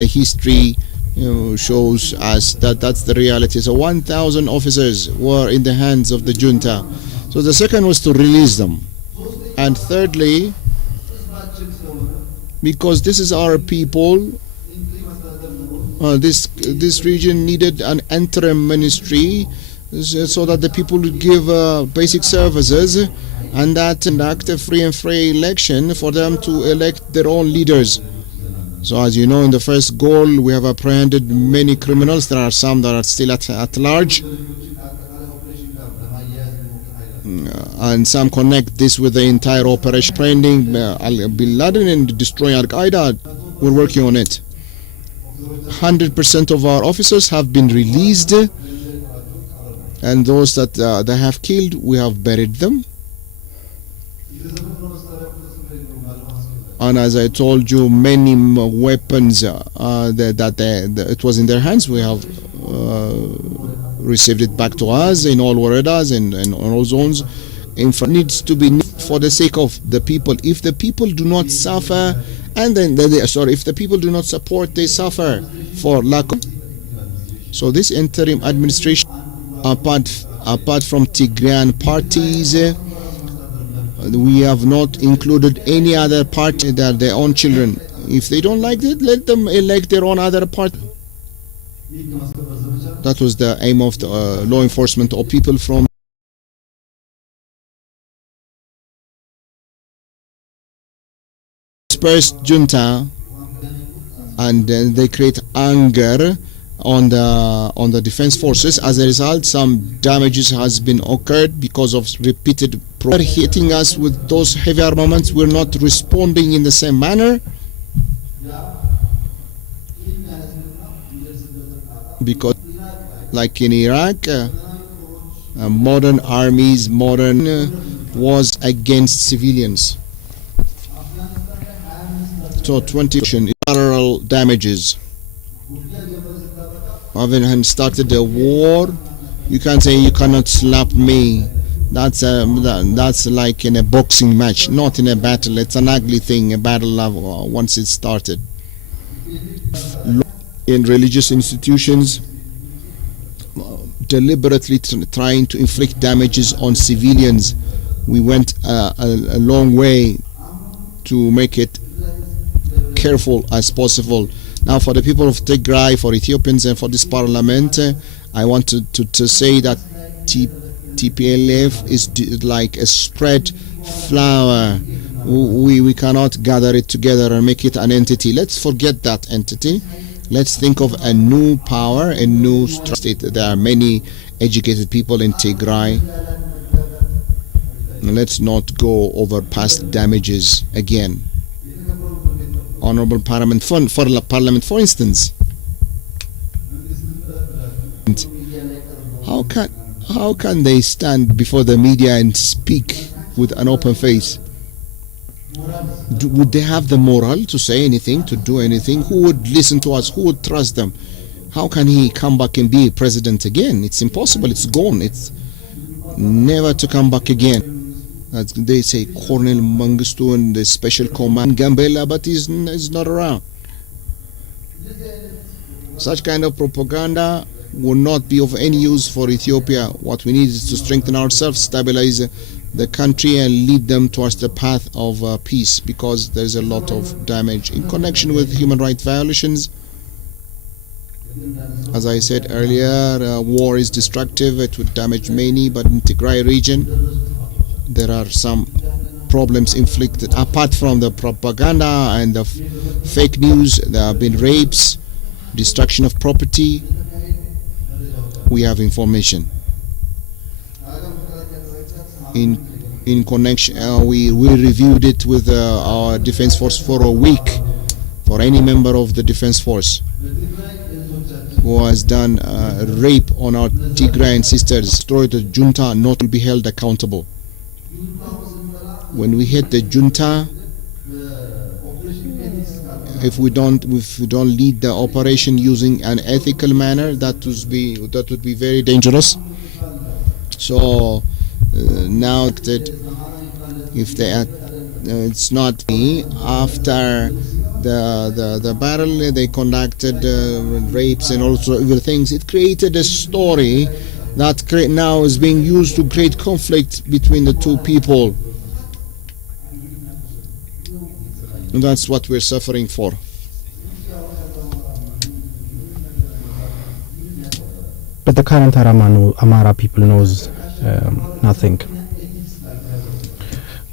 The history shows us that that's the reality. So 1,000 officers were in the hands of the junta. So the second was to release them. And thirdly, because this is our people, this region needed an interim ministry so that the people would give basic services and that conduct a free and fair election for them to elect their own leaders. So as you know, in the first goal, we have apprehended many criminals. There are some that are still at large. And some connect this with the entire operation. Apprehending Bin Laden and destroying Al-Qaeda. We're working on it. 100% of our officers have been released. And those that they have killed, we have buried them. And as I told you, many weapons it was in their hands, we have received it back to us in all waredas and all zones. Needs to be for the sake of the people. If the people do not suffer, and then if the people do not support, they suffer for lack of. So this interim administration, apart from Tigrayan parties, we have not included any other party that their own children. If they don't like it, let them elect their own other party. That was the aim of the law enforcement or people from dispersed junta, and then they create anger on the defense forces. As a result, some damages has been occurred because of repeated hitting us with those heavy armaments. We're not responding in the same manner because, like in Iraq, modern armies, was against civilians. So 20 parallel damages. Having started a war, you can't say you cannot slap me. That's like in a boxing match, not in a battle. It's an ugly thing, a battle once it's started. In religious institutions, deliberately trying to inflict damages on civilians. We went a long way to make it careful as possible. Now, for the people of Tigray, for Ethiopians, and for this parliament, I want to say that TPLF is like a spread flower. We cannot gather it together and make it an entity. Let's forget that entity. Let's think of a new power, a new state. There are many educated people in Tigray. Let's not go over past damages again. Honorable Parliament, for instance, how can they stand before the media and speak with an open face? Would they have the moral to say anything, to do anything? Who would listen to us? Who would trust them? How can he come back and be president again? It's impossible. It's gone. It's never to come back again. As they say, Colonel Mengistu and the special command Gambela, but he's not around. Such kind of propaganda will not be of any use for Ethiopia. What we need is to strengthen ourselves, stabilize the country, and lead them towards the path of peace, because there's a lot of damage in connection with human rights violations. As I said earlier, war is destructive. It would damage many, but in Tigray region, there are some problems inflicted. Apart from the propaganda and the fake news, there have been rapes, destruction of property. We have information. In connection, we reviewed it with our defense force for a week. For any member of the defense force who has done rape on our Tigrayan sisters, destroyed the junta, not will be held accountable. When we hit the junta, if we don't lead the operation using an ethical manner, that would be very dangerous. So now that if they it's not me, after the barrel. They conducted rapes and also other things. It created a story that now is being used to create conflict between the two people. And that's what we're suffering for. But the current Amara people knows nothing.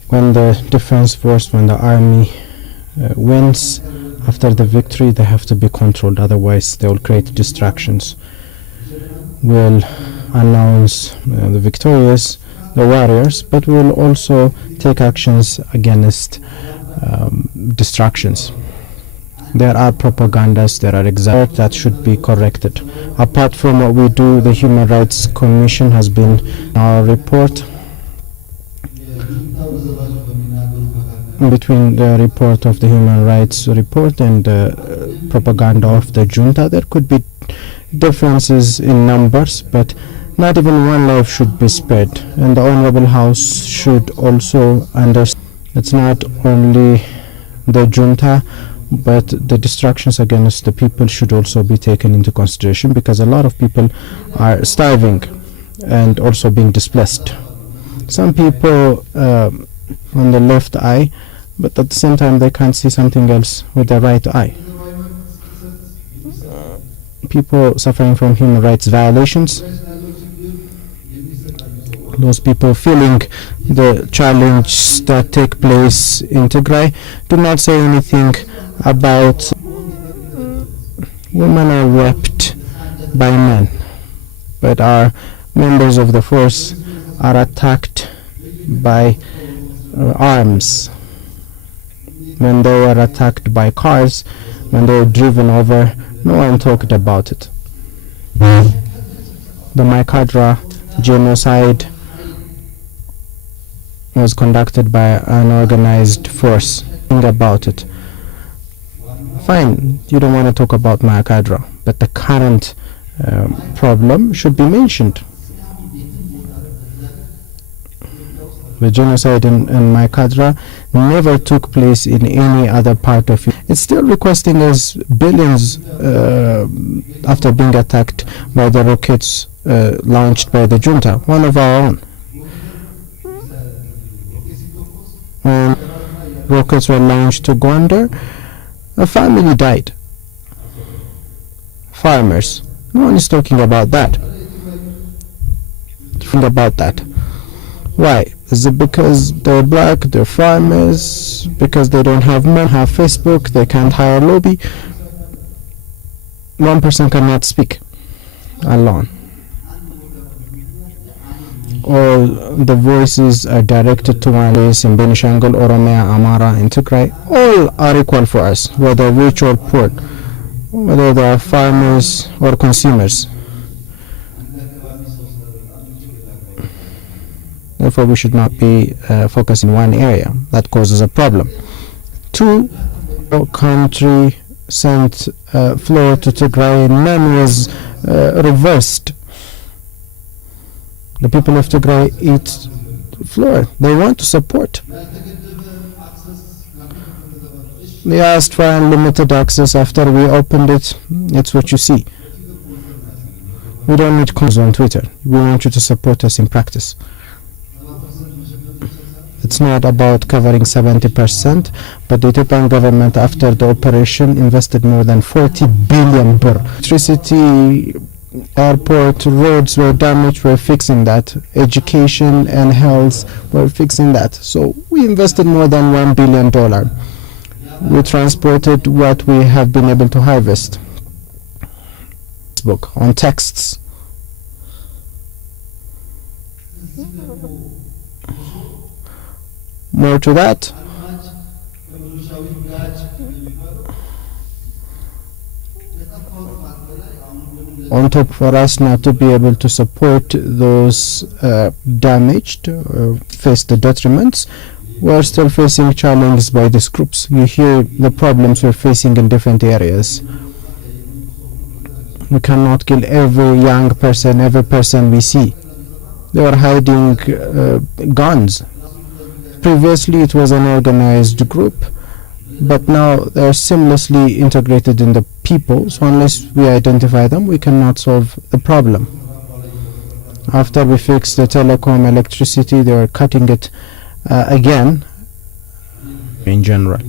When the defense force, when the army wins, after the victory they have to be controlled, otherwise they will create distractions. Will announce the victorious, the warriors, but will also take actions against distractions. There are propagandas, there are examples that should be corrected. Apart from what we do, the Human Rights Commission has been our report. Between the report of the Human Rights Report and the propaganda of the junta, there could be differences in numbers, but not even one life should be spared. And the Honorable House should also understand it's not only the junta, but the distractions against the people should also be taken into consideration, because a lot of people are starving and also being displaced. Some people on the left eye, but at the same time they can't see something else with the right eye. People suffering from human rights violations, those people feeling the challenge that take place in Tigray, do not say anything about women are raped by men, but our members of the force are attacked by arms. When they were attacked by cars, when they were driven over, no one talked about it. The Maikadra genocide was conducted by an organized force. Think about it. Fine, you don't want to talk about Maikadra, but the current problem should be mentioned. The genocide in Maikadra never took place in any other part of it. It's still requesting us billions after being attacked by the rockets launched by the junta, one of our own. When rockets were launched to Gondar, a family died. Farmers. No one is talking about that. Think about that. Why? Is it because they're black, they're farmers, because they don't have money, have Facebook, they can't hire a lobby? One person cannot speak alone. All the voices are directed to one place in Benishangul, Oromia, Amara, and Tigray. All are equal for us, whether rich or poor, whether they are farmers or consumers. Therefore, we should not be focused in one area. That causes a problem. 2, country sent flour to Tigray, and none was reversed. The people of Tigray eat flour. They want to support. They asked for unlimited access. After we opened it, it's what you see. We don't need comments on Twitter. We want you to support us in practice. It's not about covering 70%, but the Ethiopian government, after the operation, invested more than 40 billion birr. Electricity, airport, roads were damaged, we're fixing that. Education and health, we're fixing that. So we invested more than $1 billion. We transported what we have been able to harvest. Facebook, on texts. More to that. On top, for us not to be able to support those damaged, face the detriments, we're still facing challenges by these groups. You hear the problems we're facing in different areas. We cannot kill every young person, every person we see. They are hiding guns. Previously it was an organized group. but now they're seamlessly integrated in the people, so unless we identify them, we cannot solve the problem. After we fix the telecom, electricity, they are cutting it again. In general,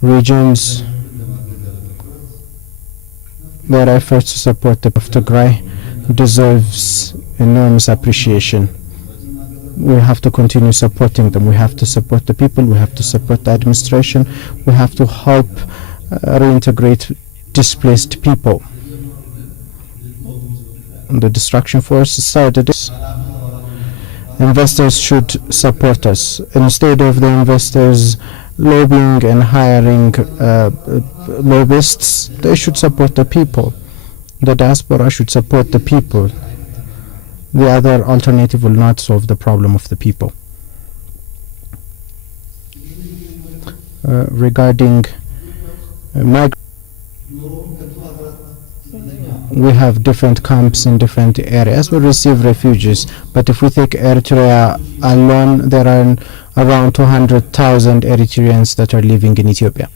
regions, their efforts to support the of Tigray deserves enormous appreciation. We have to continue supporting them. We have to support the people. We have to support the administration. We have to help reintegrate displaced people. And the destruction force started. Investors should support us. Instead of the investors lobbying and hiring lobbyists, they should support the people. The diaspora should support the people. The other alternative will not solve the problem of the people. Regarding migrants, we have different camps in different areas. We receive refugees, but if we take Eritrea alone, there are around 200,000 Eritreans that are living in Ethiopia.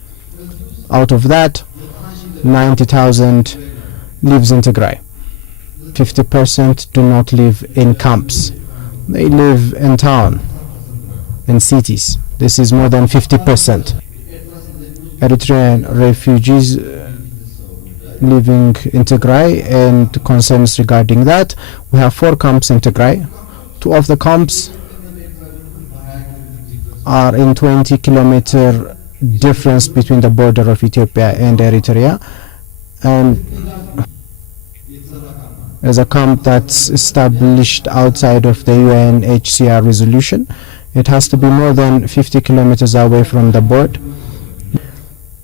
Out of that, 90,000 lives in Tigray. 50% do not live in camps. They live in town, in cities. This is more than 50%. Eritrean refugees living in Tigray, and concerns regarding that. We have 4 camps in Tigray. 2 of the camps are in 20-kilometer difference between the border of Ethiopia and Eritrea, and as a camp that's established outside of the UNHCR resolution. It has to be more than 50 kilometers away from the border.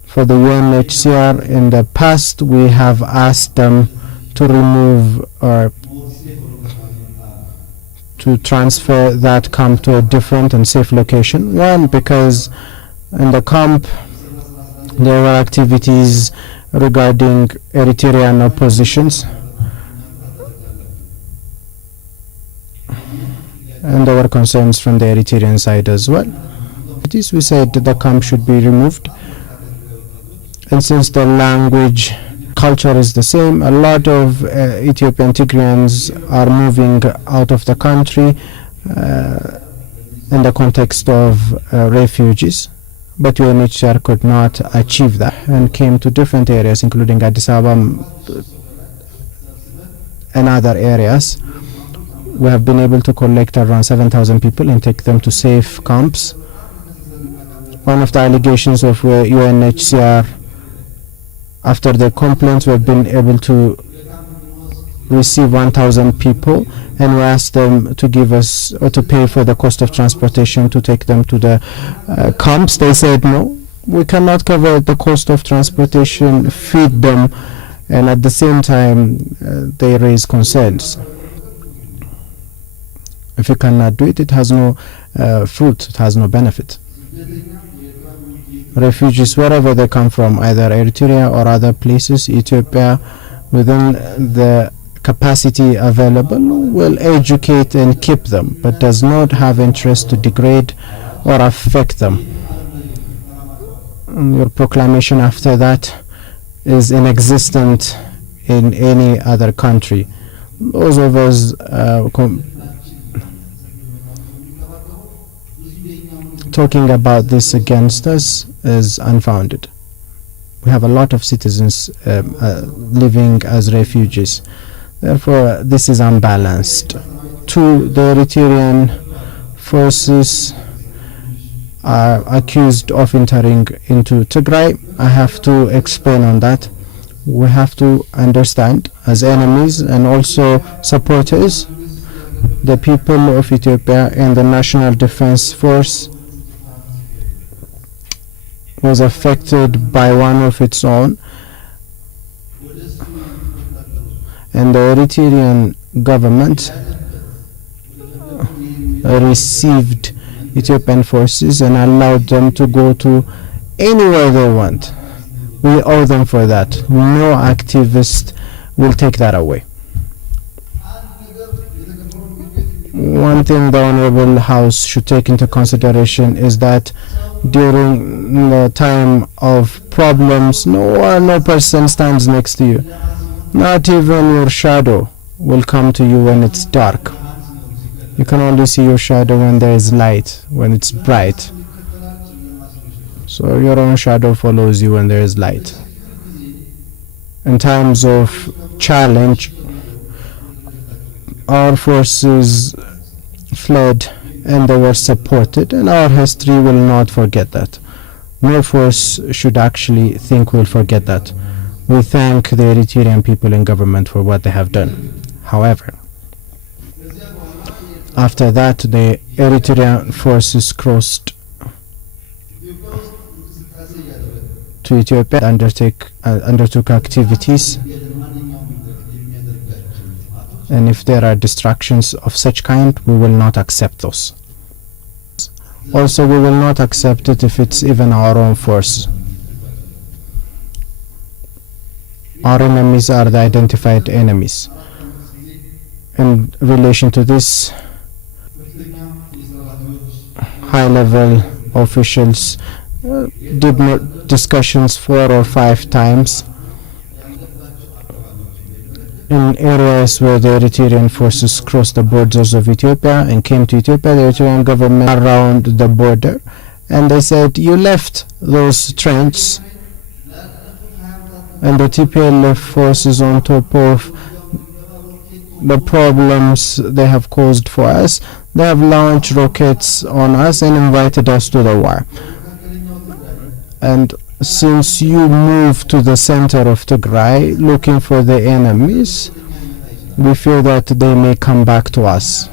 For the UNHCR, in the past, we have asked them to remove or to transfer that camp to a different and safe location. One, because in the camp there were activities regarding Eritrean oppositions, and there were concerns from the Eritrean side as well. We said that the camp should be removed, and since the language culture is the same, a lot of Ethiopian Tigrayans are moving out of the country in the context of refugees, but UNHCR could not achieve that and came to different areas including Addis Ababa and other areas. We have been able to collect around 7,000 people and take them to safe camps. One of the allegations of UNHCR, after the complaints, we have been able to receive 1,000 people, and we asked them to give us or to pay for the cost of transportation to take them to the camps. They said no, we cannot cover the cost of transportation, feed them, and at the same time they raise concerns. If you cannot do it, it has no fruit, it has no benefit. Refugees, wherever they come from, either Eritrea or other places, Ethiopia, within the capacity available, will educate and keep them, but does not have interest to degrade or affect them. Your proclamation after that is inexistent in any other country. Those of us talking about this against us is unfounded. We have a lot of citizens living as refugees. Therefore, this is unbalanced. 2, the Eritrean forces are accused of entering into Tigray. I have to explain on that. We have to understand, as enemies and also supporters, the people of Ethiopia and the National Defense Force was affected by one of its own, and the Eritrean government received Ethiopian forces and allowed them to go to anywhere they want. We owe them for that. No activist will take that away. One thing the Honorable House should take into consideration is that during the time of problems, no person stands next to you. Not even your shadow will come to you when it's dark. You can only see your shadow when there is light, when it's bright. So your own shadow follows you when there is light. In times of challenge, our forces fled and they were supported, and our history will not forget that. No force should actually think we'll forget that. We thank the Eritrean people and government for what they have done. However, after that, the Eritrean forces crossed to Ethiopia, undertook activities, and if there are distractions of such kind, we will not accept those. Also, we will not accept it if it's even our own force. Our enemies are the identified enemies. In relation to this, high-level officials did discussions 4 or 5 times in areas where the Eritrean forces crossed the borders of Ethiopia and came to Ethiopia. The Eritrean government around the border, and they said, you left those trenches, and the TPLF forces, on top of the problems they have caused for us, they have launched rockets on us and invited us to the war. And since you moved to the center of Tigray looking for the enemies, we fear that they may come back to us.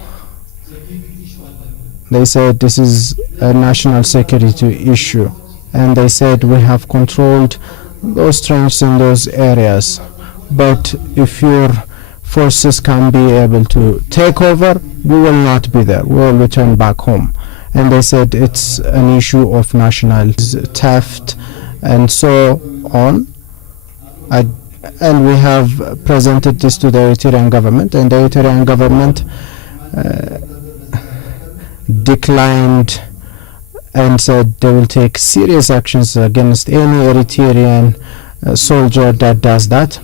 They said this is a national security issue, and they said we have controlled those trenches in those areas, but if your forces can be able to take over, we will not be there, we will return back home. And they said it's an issue of national theft and so on. And we have presented this to the Eritrean government, and the Eritrean government declined and said they will take serious actions against any Eritrean soldier that does that.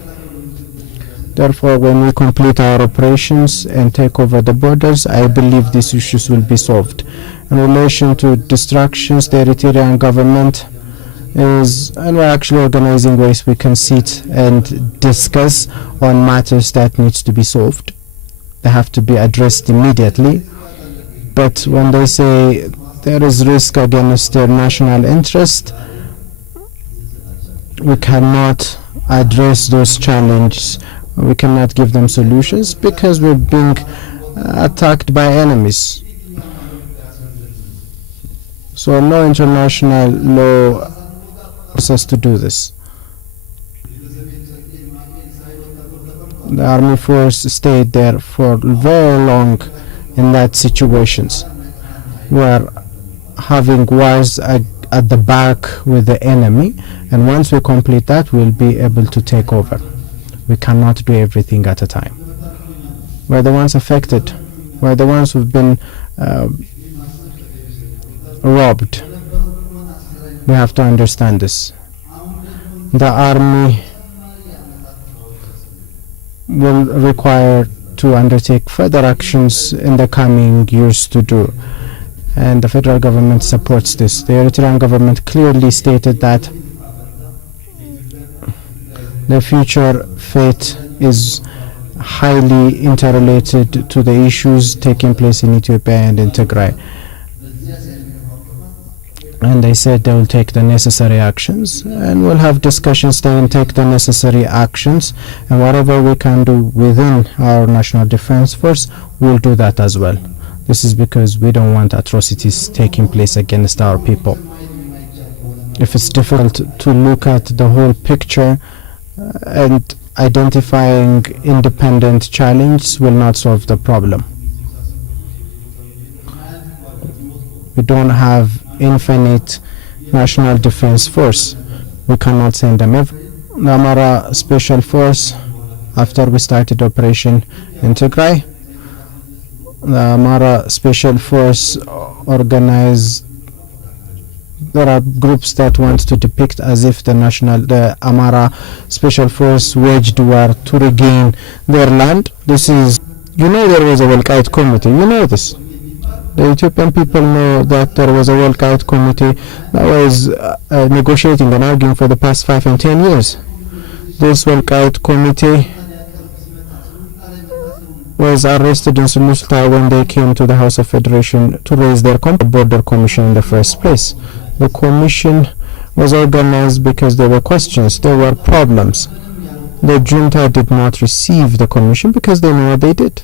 Therefore, when we complete our operations and take over the borders, I believe these issues will be solved. In relation to distractions, the Eritrean government is, and we're actually organizing ways we can sit and discuss on matters that needs to be solved. They have to be addressed immediately. But when they say there is risk against their national interest, we cannot address those challenges. We cannot give them solutions because we're being attacked by enemies. So no international law forces us to do this. The army force stayed there for very long in that situations. We're having wars at the back with the enemy, and once we complete that, we'll be able to take over. We cannot do everything at a time. We're the ones affected. We're the ones who've been robbed. We have to understand this. The army will require to undertake further actions in the coming years to do, and the federal government supports this. The Eritrean government clearly stated that the future fate is highly interrelated to the issues taking place in Ethiopia and in Tigray. And they said they will take the necessary actions, and we'll have discussions then and take the necessary actions, and whatever we can do within our National Defense Force, we'll do that as well. This is because we don't want atrocities taking place against our people. If it's difficult to look at the whole picture, and identifying independent challenge will not solve the problem. We don't have infinite National Defense Force. We cannot send them every. The Amara Special Force, after we started operation in Tigray, the Amara Special Force organized There are groups that want to depict as if the Amara Special Force waged war to regain their land. This is, there was a Welkite committee. You know this. The Ethiopian people know that there was a Welkite committee that was negotiating and arguing for the past 5 and 10 years. This Welkite committee was arrested in Sulta when they came to the House of Federation to raise their border commission in the first place. The commission was organized because there were questions, there were problems. The junta did not receive the commission because they know what they did.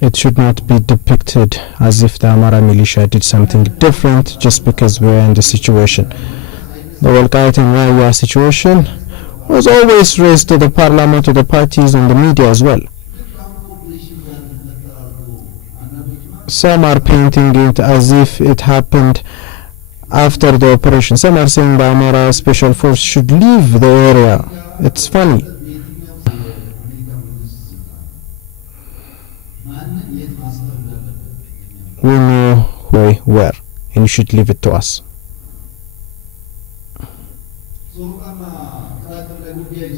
It should not be depicted as if the Amara militia did something different just because we are in the situation. The Welkite and Raya situation was always raised to the parliament, to the parties and the media as well. Some are painting it as if it happened after the operation. Some are saying the Amara Special Force should leave the area. It's funny. We know who we were, and you should leave it to us.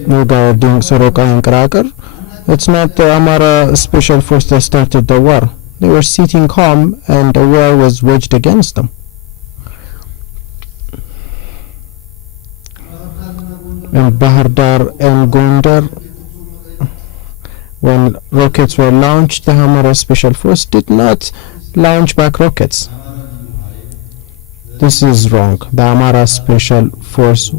Regarding Soroka and Kraker, it's not the Amara Special Force that started the war. They were sitting calm and the war was waged against them. In Bahar Dar and Gondar, when rockets were launched, the Amara Special Force did not launch back rockets. This is wrong. The Amara Special Force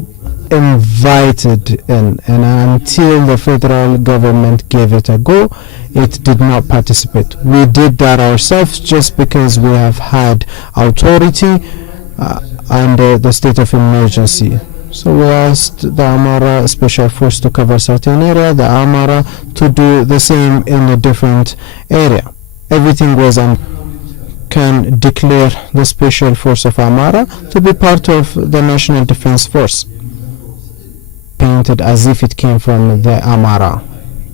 invited in, and until the federal government gave it a go, it did not participate. We did that ourselves just because we have had authority under the state of emergency. So we asked the Amara Special Force to cover certain area, the Amara to do the same in a different area. Everything was can declare the Special Force of Amara to be part of the National Defense Force, painted as if it came from the Amara.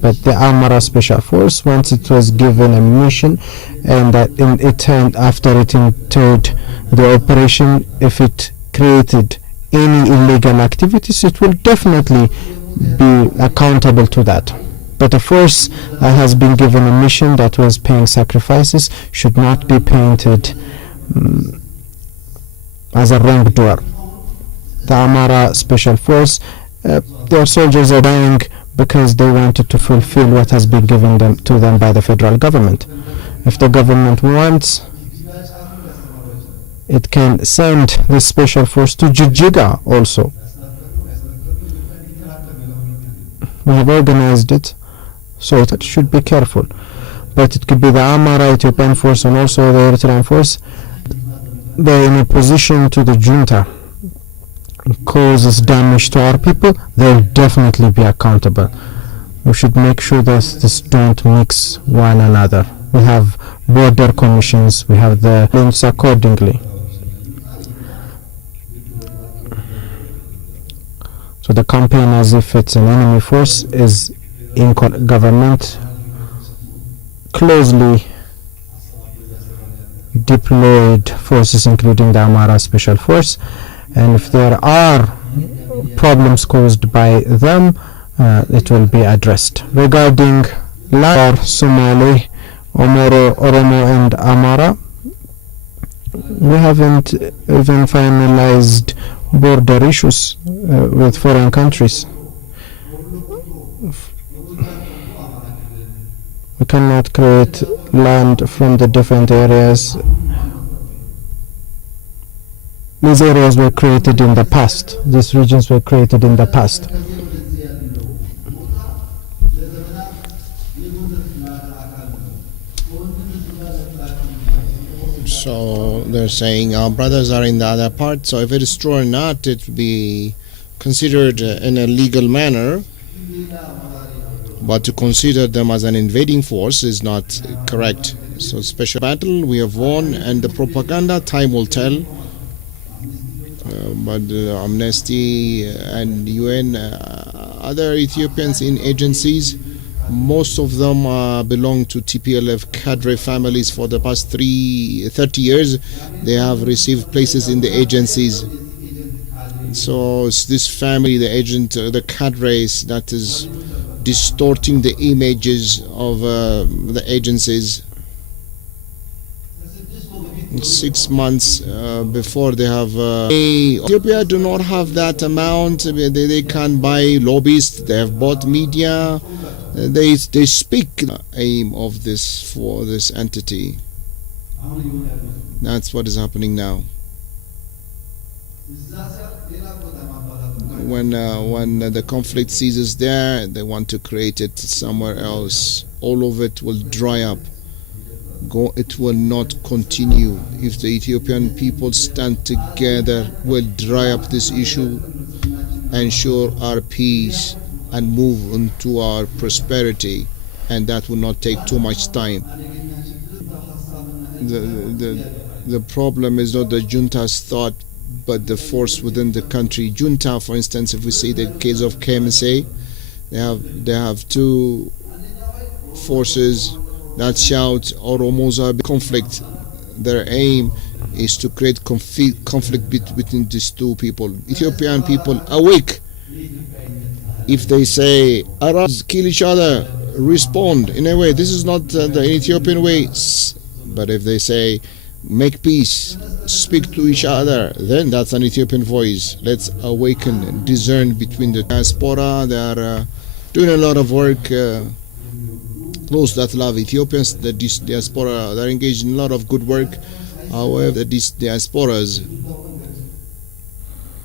But the Amara Special Force, once it was given a mission, and that after it entered the operation, if it created any illegal activities, it will definitely be accountable to that. But a force that has been given a mission that was paying sacrifices should not be painted as a wrongdoer. The Amara Special Force, their soldiers are dying because they wanted to fulfill what has been given to them by the federal government. If the government wants, it can send the Special Force to Jijiga also. We have organized it, so it should be careful. But it could be the Amara Ethiopian force and also the Eritrean force. They're in opposition to the junta, causes damage to our people, they'll definitely be accountable. We should make sure that this don't mix one another. We have border commissions, we have the links accordingly. So the campaign as if it's an enemy force is in government closely deployed forces, including the Amara Special Force, and if there are problems caused by them, it will be addressed. Regarding Lar, Somali, Oromo and Amara, we haven't even finalized border issues with foreign countries. We cannot create land from the different areas. These areas were created in the past. These regions were created in the past. So they're saying our brothers are in the other part, so if it is true or not, it will be considered in a legal manner, but to consider them as an invading force is not correct. So special battle, we have won, and the propaganda, time will tell. But Amnesty and UN, other Ethiopians in agencies Most of them belong to TPLF cadre families. For the past 30 years, they have received places in the agencies. So it's this family, the agent, the cadres, that is distorting the images of the agencies. 6 months before they have Ethiopia do not have that amount. They can buy lobbyists. They have bought media. They speak the aim of this for this entity. That's what is happening now. When the conflict ceases there, they want to create it somewhere else. All of it will dry up. It will not continue. If the Ethiopian people stand together, will dry up this issue, ensure our peace, and move into our prosperity, and that will not take too much time. The problem is not the junta's thought, but the force within the country. Junta, for instance, if we see the case of KMSA, they have two forces that shout Oromos are conflict. Their aim is to create conflict between these two people. Ethiopian people awake. If they say Arabs kill each other, respond in a way. This is not the Ethiopian way. But if they say make peace, speak to each other, then that's an Ethiopian voice. Let's awaken and discern between the diaspora. They are doing a lot of work. Those that love Ethiopians, the diaspora, they're engaged in a lot of good work. However, the diasporas,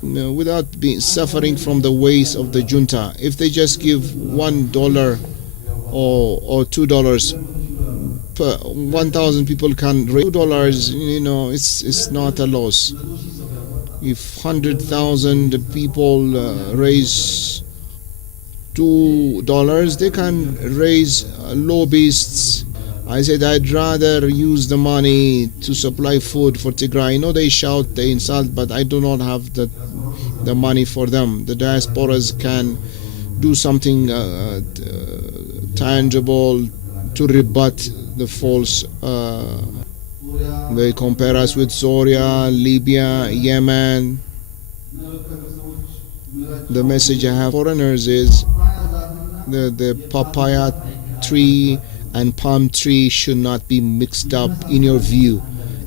without suffering from the ways of the junta, if they just give $1 or $2 per 1,000 people can raise $2, it's not a loss. If 100,000 people raise $2, they can raise lobbyists. I said I'd rather use the money to supply food for Tigray. I know they shout, they insult, but I do not have the money for them. The diasporas can do something tangible to rebut the false. They compare us with Syria, Libya, Yemen. The message I have for foreigners is the papaya tree and palm tree should not be mixed up in your view.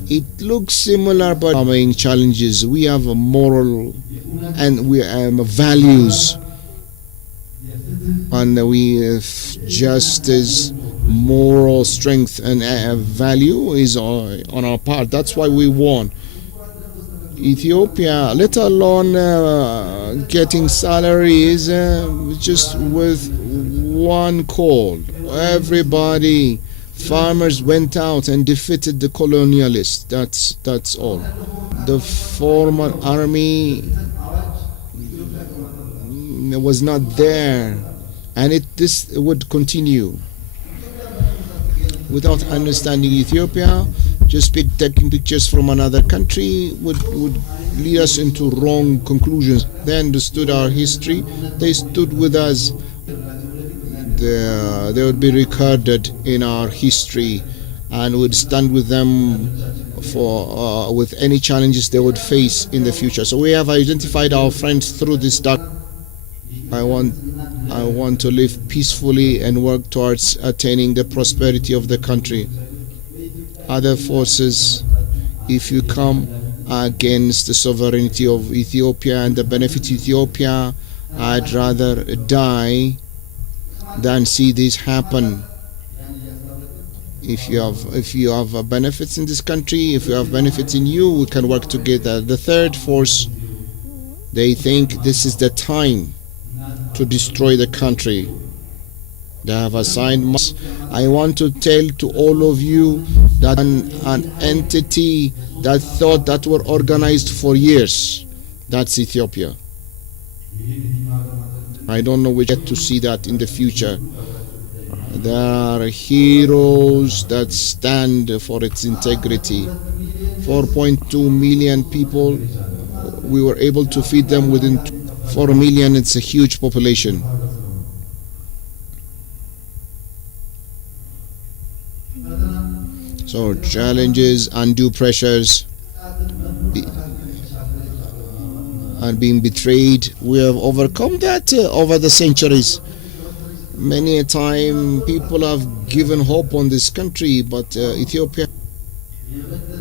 It looks similar, but having challenges. We have a moral and we have values, and we have justice, moral strength, and value is on our part. That's why we won. Ethiopia, let alone getting salaries, just with one call, everybody, farmers went out and defeated the colonialists. That's all. The former army was not there, and this would continue. Without understanding Ethiopia, just taking pictures from another country would lead us into wrong conclusions. They understood our history. They stood with us. They would be recorded in our history, and would stand with them for with any challenges they would face in the future. So we have identified our friends through this dark. I want to live peacefully and work towards attaining the prosperity of the country. Other forces, if you come against the sovereignty of Ethiopia and the benefit of Ethiopia, I'd rather die than see this happen. If you have benefits in this country, if you have benefits in you, we can work together. The third force, they think this is the time to destroy the country. They have assigned. I want to tell to all of you that an entity that thought that were organized for years, that's Ethiopia. I don't know which yet to see that in the future. There are heroes that stand for its integrity. 4.2 million people, we were able to feed them within 4 million. It's a huge population. So challenges, undue pressures, be- and being betrayed. We have overcome that over the centuries. Many a time people have given hope on this country, but Ethiopia,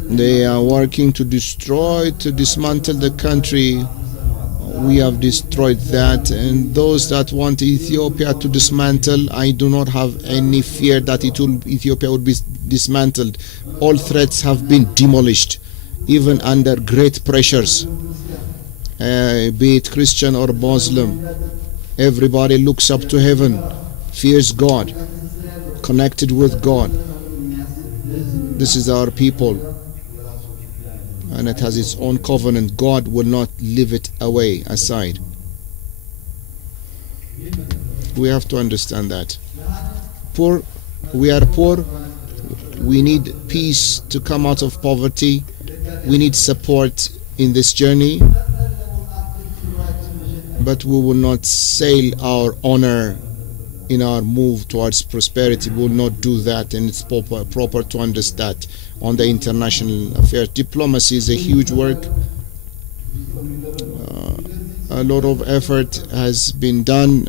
they are working to destroy, to dismantle the country. We have destroyed that, and those that want Ethiopia to dismantle, I do not have any fear that Ethiopia would be dismantled. All threats have been demolished, even under great pressures, be it Christian or Muslim. Everybody looks up to heaven, fears God, connected with God. This is our people, and it has its own covenant. God will not leave it away aside. We have to understand that. We are poor. We need peace to come out of poverty. We need support in this journey, but we will not sell our honor in our move towards prosperity. We will not do that, and it's proper to understand on the international affairs. Diplomacy is a huge work. A lot of effort has been done.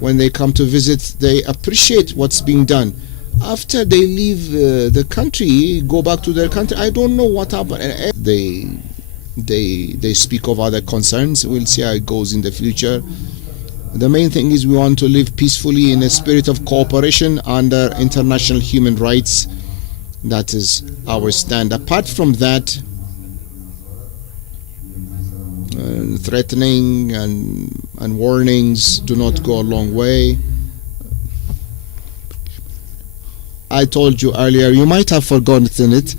When they come to visit, they appreciate what's being done. After they leave the country, go back to their country, I don't know what happened. They speak of other concerns. We'll see how it goes in the future. The main thing is we want to live peacefully in a spirit of cooperation under international human rights. That is our stand. Apart from that, threatening and warnings do not go a long way. I told you earlier, you might have forgotten it.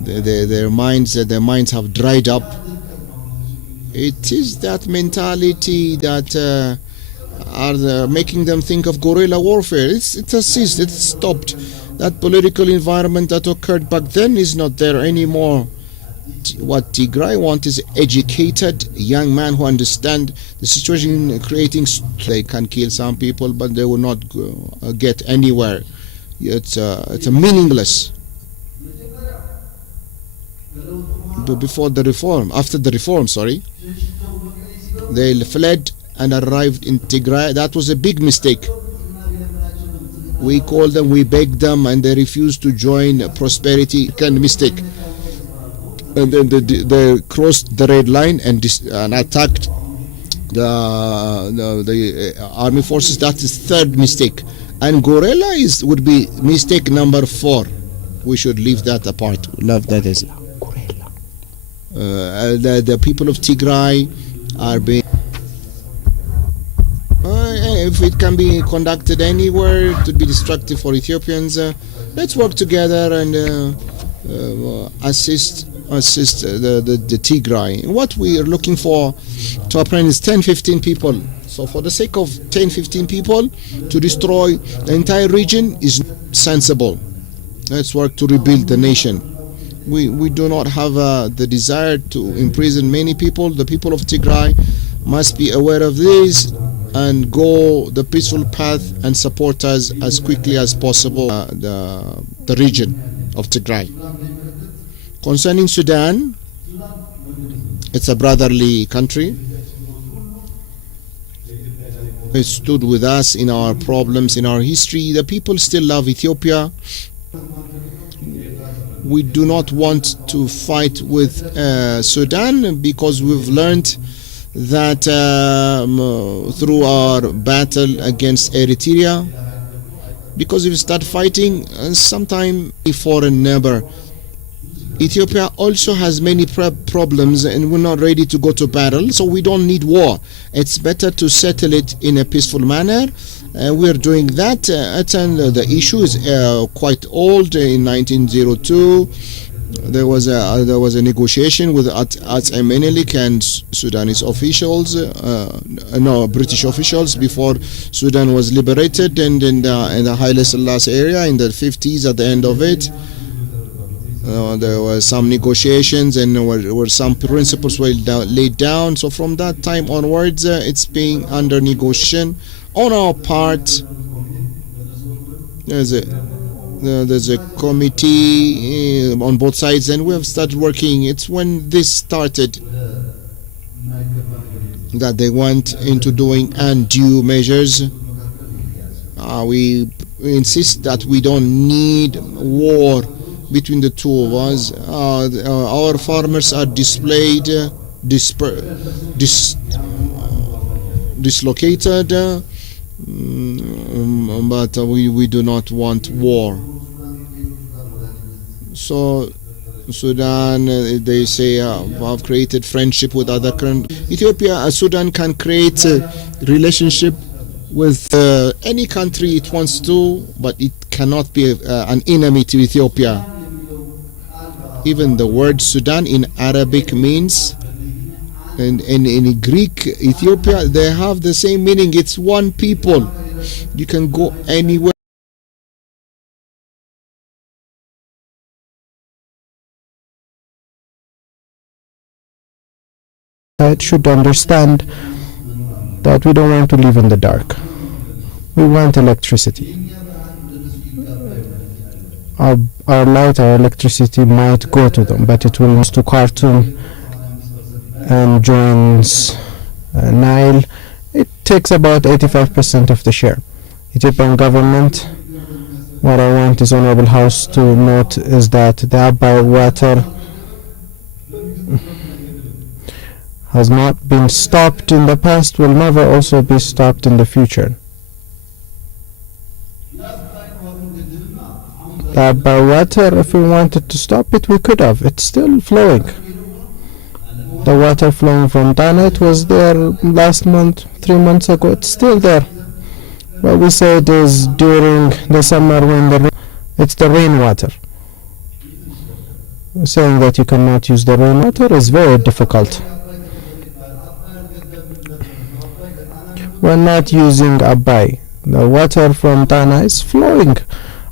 Their minds have dried up. It is that mentality that are making them think of guerrilla warfare. It has ceased. It's stopped. That political environment that occurred back then is not there anymore. What Tigray want is educated young man who understand the situation, creating. They can kill some people, but they will not get anywhere. It's a meaningless. Before the reform, after the reform, they fled and arrived in Tigray. That was a big mistake. We called them, we begged them, and they refused to join. Prosperity kind of mistake. And then they crossed the red line and attacked the army forces. That is third mistake. And guerrilla would be mistake number 4. We should leave that apart. Love that is guerrilla. The people of Tigray are being. If it can be conducted anywhere, it would be destructive for Ethiopians. Let's work together and assist the Tigray. What we are looking for to apprehend is 10-15 people. So for the sake of 10-15 people to destroy the entire region is sensible. Let's work to rebuild the nation. We do not have the desire to imprison many people. The people of Tigray must be aware of this and go the peaceful path and support us as quickly as possible. The region of Tigray. Concerning Sudan, it's a brotherly country. It stood with us in our problems, in our history. The people still love Ethiopia. We do not want to fight with Sudan because we've learned that through our battle against Eritrea, because if you start fighting, sometime a foreign neighbor. Ethiopia also has many problems and we're not ready to go to battle, so we don't need war. It's better to settle it in a peaceful manner. We're doing that. And the issue is quite old. In 1902, there was a negotiation with Menelik and Sudanese officials, British officials, before Sudan was liberated, and in the Haile Selassie area in the 50s. At the end of it, there were some negotiations and there were some principles were laid down. So from that time onwards, it's being under negotiation on our part. there's a committee on both sides, and we have started working. It's when this started that they went into doing undue measures. We insist that we don't need war between the two of us. Our farmers are dislocated, but we do not want war. So Sudan, they say, have created friendship with other countries. Ethiopia, Sudan can create a relationship with any country it wants to, but it cannot be an enemy to Ethiopia. Even the word Sudan in Arabic means, and in Greek, Ethiopia, they have the same meaning. It's one people. You can go anywhere. Should understand that we don't want to live in the dark. We want electricity. Our light, our electricity might go to them, but it will go to Khartoum and joins Nile. It takes about 85% of the share. Ethiopian government, what I want this Honorable House to note is that the Abai water has not been stopped in the past, will never also be stopped in the future. That by water, if we wanted to stop it, we could have. It's still flowing. The water flowing from Dana, it was there last month, 3 months ago. It's still there. What we said is during the summer when it's the rainwater. Saying that you cannot use the rainwater is very difficult. We're not using Abai. The water from Dana is flowing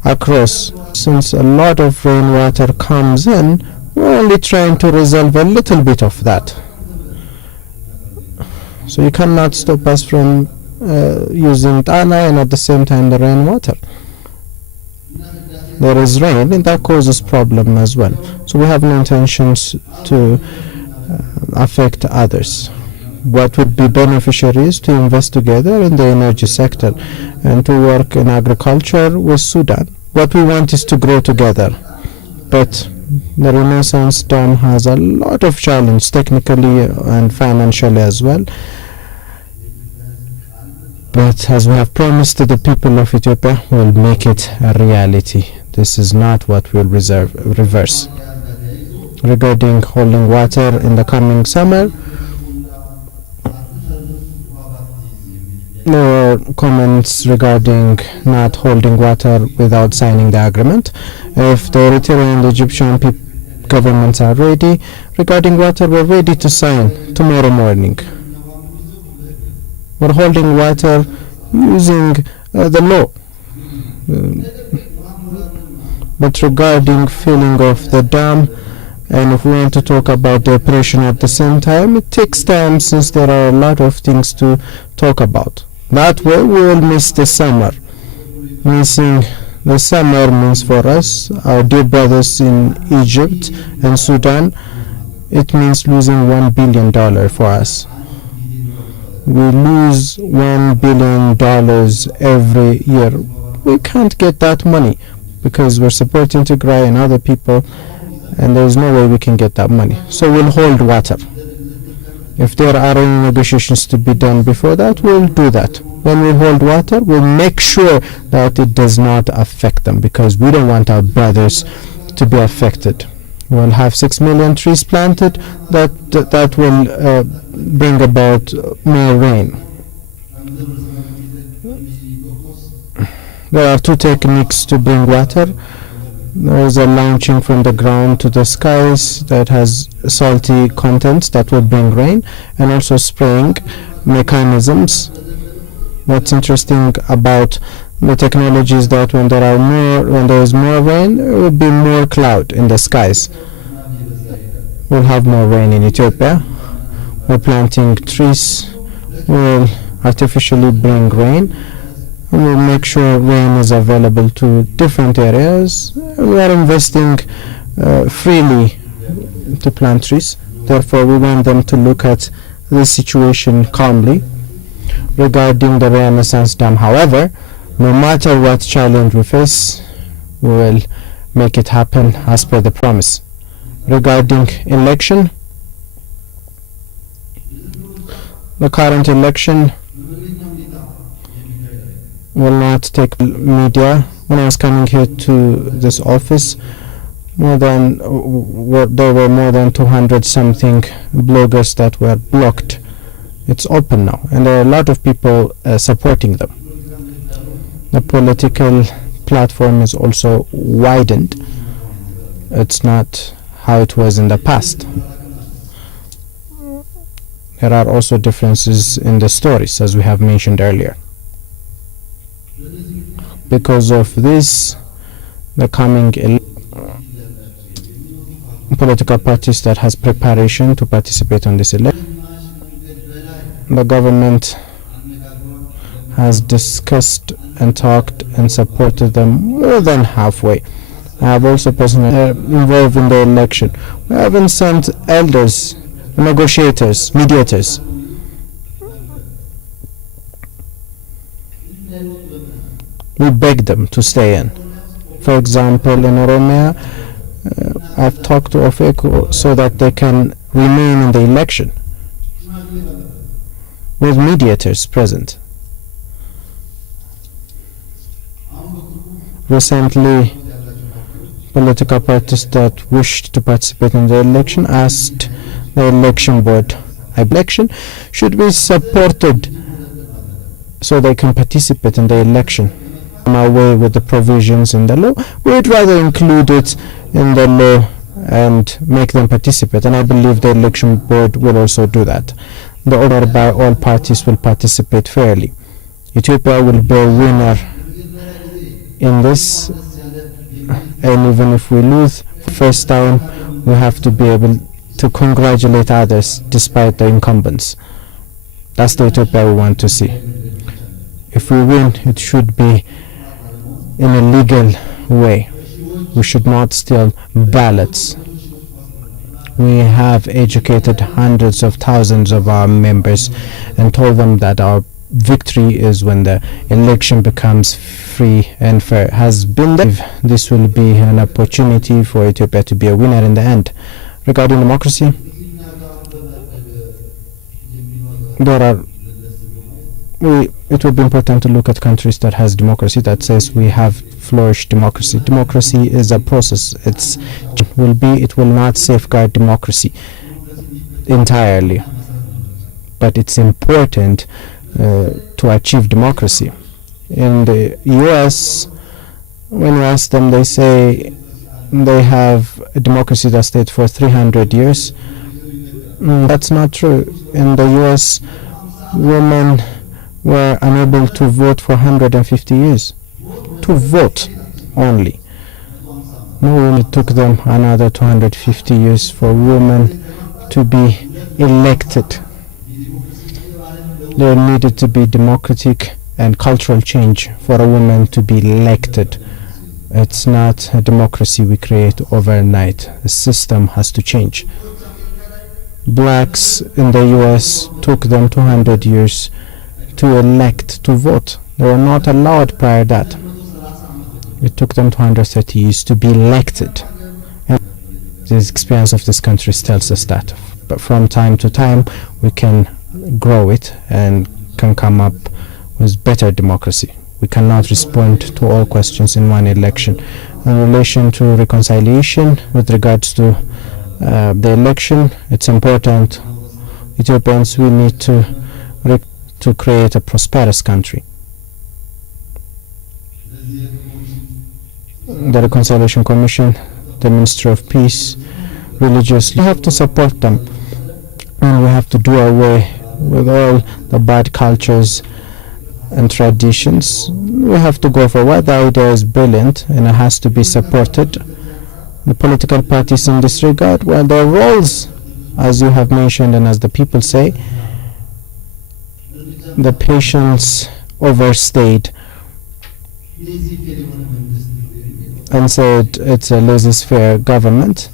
across. Since a lot of rainwater comes in, we're only trying to resolve a little bit of that. So you cannot stop us from using Dana and at the same time the rainwater. There is rain and that causes problem as well. So we have no intentions to affect others. What would be beneficiary is to invest together in the energy sector and to work in agriculture with Sudan. What we want is to grow together. But the Renaissance Dam has a lot of challenge technically and financially as well. But as we have promised to the people of Ethiopia, we'll make it a reality. This is not what we'll reverse. Regarding holding water in the coming summer, there are comments regarding not holding water without signing the agreement. If the Eritrean and Egyptian governments are ready, regarding water, we're ready to sign tomorrow morning. We're holding water using the law. But regarding filling of the dam, and if we want to talk about the operation at the same time, it takes time since there are a lot of things to talk about. That way we will miss the summer. Missing the summer means for us, our dear brothers in Egypt and Sudan, it means losing $1 billion for us. We lose $1 billion every year. We can't get that money because we're supporting Tigray and other people, and there's no way we can get that money. So we'll hold water. If there are any negotiations to be done before that, we'll do that. When we hold water, we'll make sure that it does not affect them because we don't want our brothers to be affected. We'll have 6 million trees planted. That will bring about more rain. There are two techniques to bring water. There is a launching from the ground to the skies that has salty contents that will bring rain, and also spraying mechanisms. What's interesting about the technology is that when there is more rain, there will be more cloud in the skies. We'll have more rain in Ethiopia. We're planting trees. We'll artificially bring rain. and we'll make sure rain is available to different areas. We are investing freely to plant trees. Therefore, we want them to look at the situation calmly. Regarding the Renaissance Dam, however, no matter what challenge we face, we will make it happen as per the promise. Regarding election, the current election will not take media. When I was coming here to this office, there were more than 200 something bloggers that were blocked. It's open now, and there are a lot of people supporting them. The political platform is also widened. It's not how it was in the past. There are also differences in the stories, as we have mentioned earlier. Because of this, the coming political parties that has preparation to participate on this election, the government has discussed and talked and supported them more than halfway. I have also personally involved in the election. We haven't sent elders, negotiators, mediators. We begged them to stay in. For example, in Oromia, I've talked to Ofeco so that they can remain in the election with mediators present. Recently, political parties that wished to participate in the election asked the election board, election should be supported so they can participate in the election. Away with the provisions in the law, we'd rather include it in the law and make them participate, and I believe the election board will also do that. The order by all parties will participate fairly. Ethiopia will be a winner in this, and even if we lose first time, we have to be able to congratulate others despite the incumbents. That's the Ethiopia we want to see. If we win, it should be in a legal way. We should not steal ballots. We have educated hundreds of thousands of our members and told them that our victory is when the election becomes free and fair. Has been this will be an opportunity for Ethiopia to be a winner in the end. Regarding democracy, it would be important to look at countries that has democracy, that says we have flourished democracy. Democracy is a process. It will not safeguard democracy entirely, but it's important to achieve democracy. In the US, when you ask them, they say they have a democracy that stayed for 300 years. That's not true. In the US, women were unable to vote for 150 years. To vote only. No, it took them another 250 years for women to be elected. There needed to be democratic and cultural change for a woman to be elected. It's not a democracy we create overnight. The system has to change. Blacks in the US took them 200 years to elect, to vote. They were not allowed prior to that. It took them 230 years to be elected. And the experience of this country tells us that. But from time to time, we can grow it and can come up with better democracy. We cannot respond to all questions in one election. In relation to reconciliation, with regards to the election, it's important. Ethiopians, we need to create a prosperous country. The Reconciliation Commission, the Ministry of Peace, religious, we have to support them, and we have to do away with all the bad cultures and traditions. We have to go for what the idea is brilliant and it has to be supported. The political parties in this regard, well, their roles, as you have mentioned and as the people say, the patience overstayed. and said it's a laissez-faire government,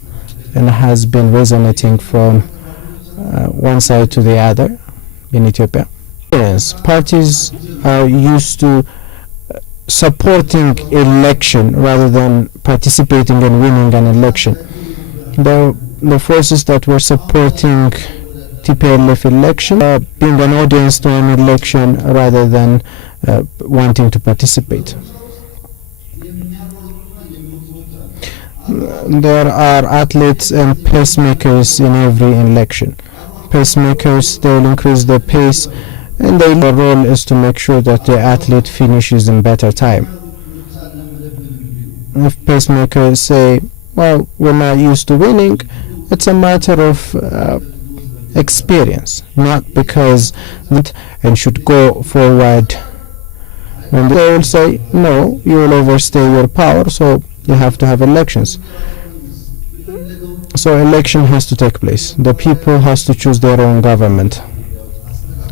and has been resonating from one side to the other in Ethiopia. Yes, parties are used to supporting election rather than participating and winning an election. The forces that were supporting TPLF election being an audience to an election rather than wanting to participate. There are athletes and pacemakers in every election. Pacemakers, they will increase the pace, and their role is to make sure that the athlete finishes in better time. If pacemakers say, well, we're not used to winning, it's a matter of experience, not because that, and should go forward. When they will say, no, you will overstay your power, so you have to have elections. So election has to take place. The people has to choose their own government,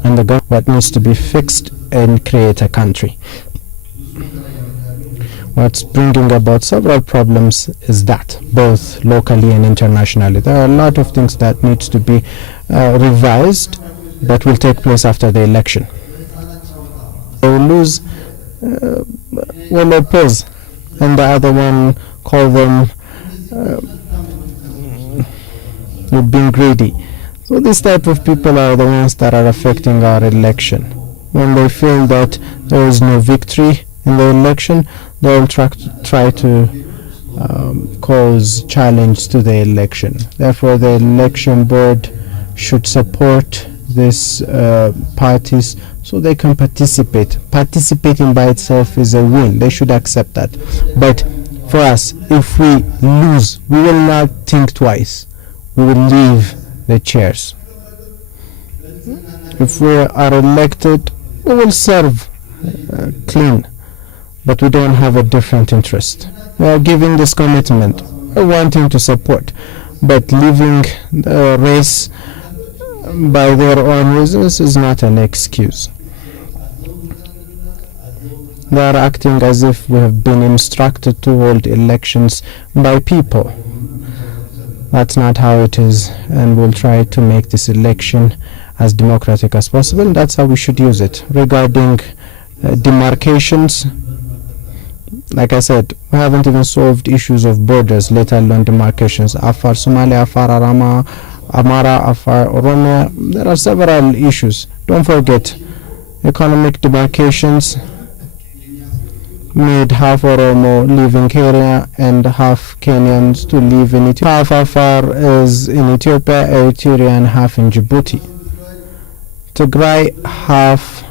and the government needs to be fixed and create a country. What's bringing about several problems is that, both locally and internationally. There are a lot of things that needs to be revised that will take place after the election. They will lose, will oppose, and the other one call them being greedy. So these type of people are the ones that are affecting our election. When they feel that there is no victory in the election, they will try to cause challenge to the election. Therefore, the election board should support these parties so they can participate. Participating by itself is a win. They should accept that. But for us, if we lose, we will not think twice. We will leave the chairs. If we are elected, we will serve clean, but we don't have a different interest. We are giving this commitment, we're wanting to support, but leaving the race by their own reasons is not an excuse. They are acting as if we have been instructed to hold elections by people. That's not how it is, and we'll try to make this election as democratic as possible. That's how we should use it. Regarding demarcations, like I said, we haven't even solved issues of borders, let alone demarcations. Afar Somalia, Afar Amara, Afar Oromia. There are several issues. Don't forget, economic demarcations made half Oromo live in Kenya and half Kenyans to live in Ethiopia. Half Afar is in Ethiopia, Eritrea, and half in Djibouti. Tigray, half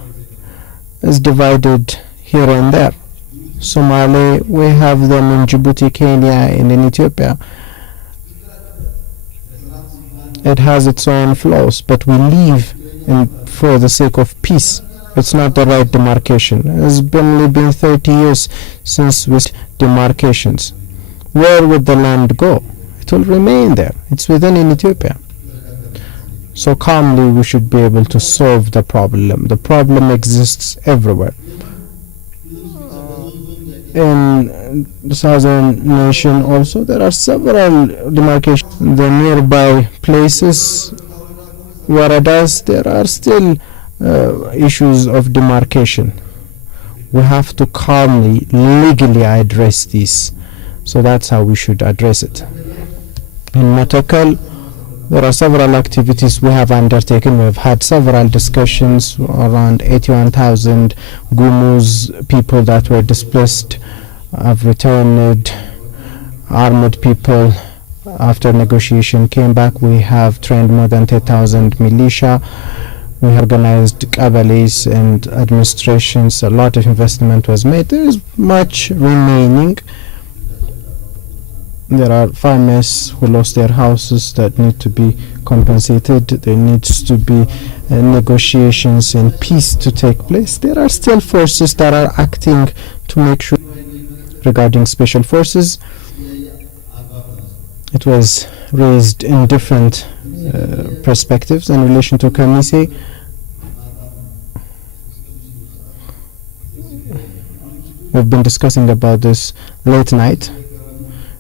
is divided here and there. Somali, we have them in Djibouti, Kenya, and in Ethiopia. It has its own flaws, but we live for the sake of peace. It's not the right demarcation. It's only been 30 years since we demarcations. Where would the land go? It will remain there. It's within in Ethiopia. So calmly we should be able to solve the problem. The problem exists everywhere. In the southern nation also there are several demarcations. The nearby places, waradas, there are still issues of demarcation. We have to calmly, legally address these. So that's how we should address it. In Matakal, there are several activities we have undertaken. We have had several discussions. Around 81,000 Gumus people that were displaced have returned. Armed people, after negotiation, came back. We have trained more than 10,000 militia. We have organized qabalis and administrations. A lot of investment was made. There is much remaining. There are farmers who lost their houses that need to be compensated. There needs to be negotiations and peace to take place. There are still forces that are acting to make sure. Regarding special forces, it was raised in different perspectives in relation to Kamise. We've been discussing about this late night.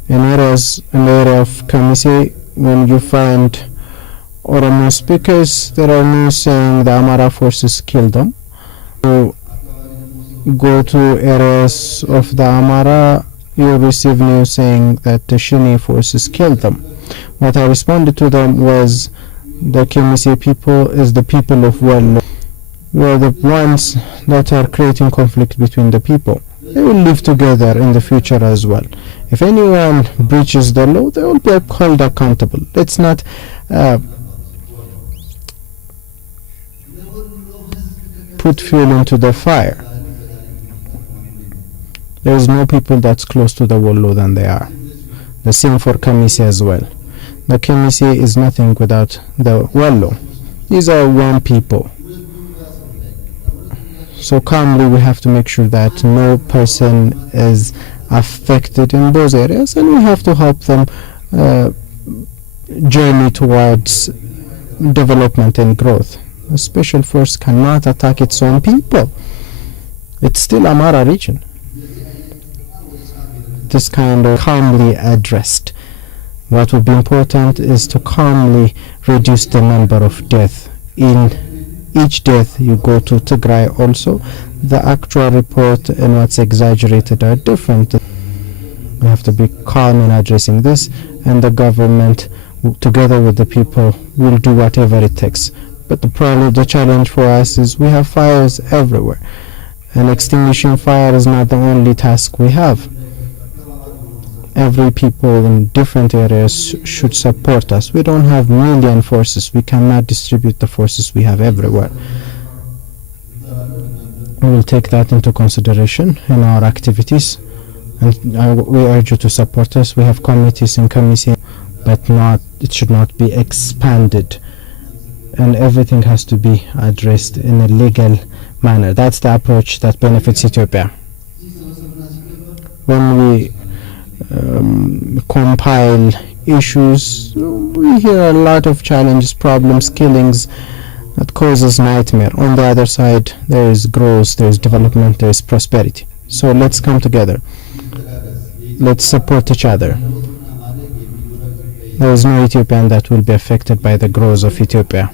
In the area of Kamise, when you find Oromo speakers, there are news saying the Amara forces killed them. You go to areas of the Amara, you receive news saying that the Shini forces killed them. What I responded to them was the Kamise people is the people of Wallo. We're the ones that are creating conflict between the people. They will live together in the future as well. If anyone breaches the law, they will be held accountable. Let's not put fuel into the fire. There is more people that's close to the Wallo than they are. The same for Kamise as well. The Kamise is nothing without the Wallo. These are one people. So calmly we have to make sure that no person is affected in those areas, and we have to help them journey towards development and growth. A special force cannot attack its own people. It's still Amara region. This kind of calmly addressed. What would be important is to calmly reduce the number of deaths. In each death you go to Tigray also, the actual report and what's exaggerated are different. We have to be calm in addressing this, and the government together with the people will do whatever it takes. But the challenge for us is we have fires everywhere, and extinguishing fire is not the only task we have. Every people in different areas should support us. We don't have million forces. We cannot distribute the forces we have everywhere. We will take that into consideration in our activities, and we urge you to support us. We have committees in Kamise, but it should not be expanded, and everything has to be addressed in a legal manner. That's the approach that benefits Ethiopia. When we compile issues, we hear a lot of challenges, problems, killings that causes nightmare. On the other side, there is growth, there is development, there is prosperity. So let's come together. Let's support each other. There is no Ethiopian that will be affected by the growth of Ethiopia,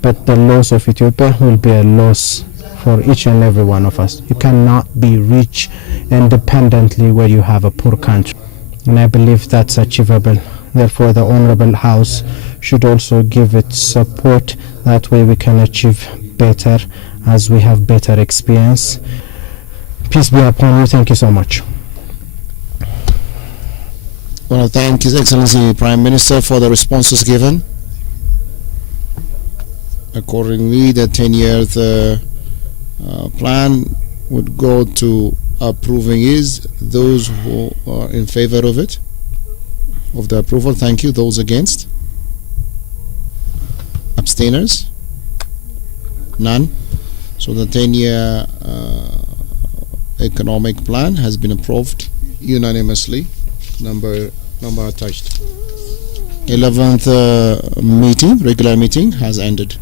but the loss of Ethiopia will be a loss for each and every one of us. You cannot be rich independently where you have a poor country, and I believe that's achievable. Therefore, the Honorable House should also give its support. That way we can achieve better as we have better experience. Peace be upon you. Thank you so much. I want to thank His Excellency Prime Minister for the responses given. Accordingly, the 10-year plan would go to approving is those who are in favor of it, of the approval. Thank you. Those against? Abstainers? None. So the 10-year economic plan has been approved unanimously. Number attached. 11th meeting, regular meeting has ended.